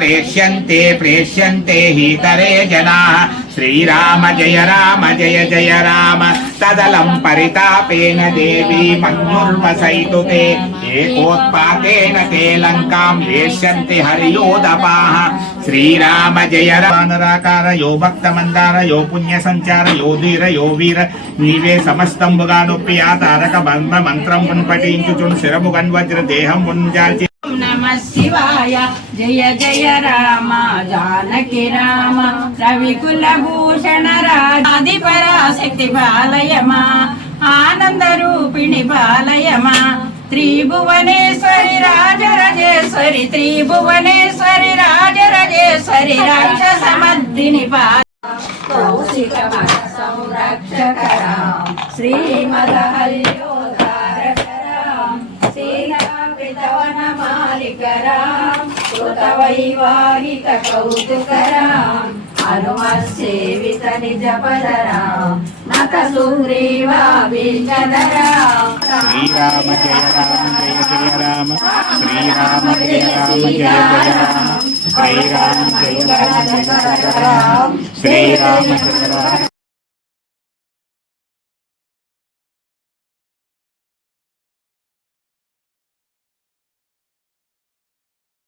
प्रेष्यन्ते प्रेष्यन्ते हीतरे जनाः श्रीराम जय जय राम तदलं परितापेन देवी मन्युर्वसैतु ते एकोत्पातेन ते लङ्कां वेश्यन्ति हरियोदपाः श्रीराम जय रामनराकार यो भक्तमन्दार यो पुण्यसञ्चार यो धीर यो वीर నీవే సమస్తంబుగా నొప్పి ఆ తారక బంధ మంత్రం పఠించుచున్ శిరముగన్ వజ్ర దేహం ఉంజాల్చి నమ శివాయ జయ జయ రామ జానకి రామ రవికుల భూషణ రాజాది పరాశక్తి బాలయమా ఆనంద రూపిణి బాలయమా త్రిభువనేశ్వరి రాజరాజేశ్వరి త్రిభువనేశ్వరి రాజరాజేశ్వరి రాక్షసమర్దిని సంరక్షకరాం శ్రీమదహల్యోధారకరాం సీతాపితవనమాలికరాం కృతవైవాహిక కౌతుకరాం హనుమస్సేవిత నిజపదరాం నత సుగ్రీవాభిచదరాం శ్రీరామ జయ రామ శ్రీరామ జయ రామ శ్రీరామ జయ రామ శ్రీరామ జయ రామ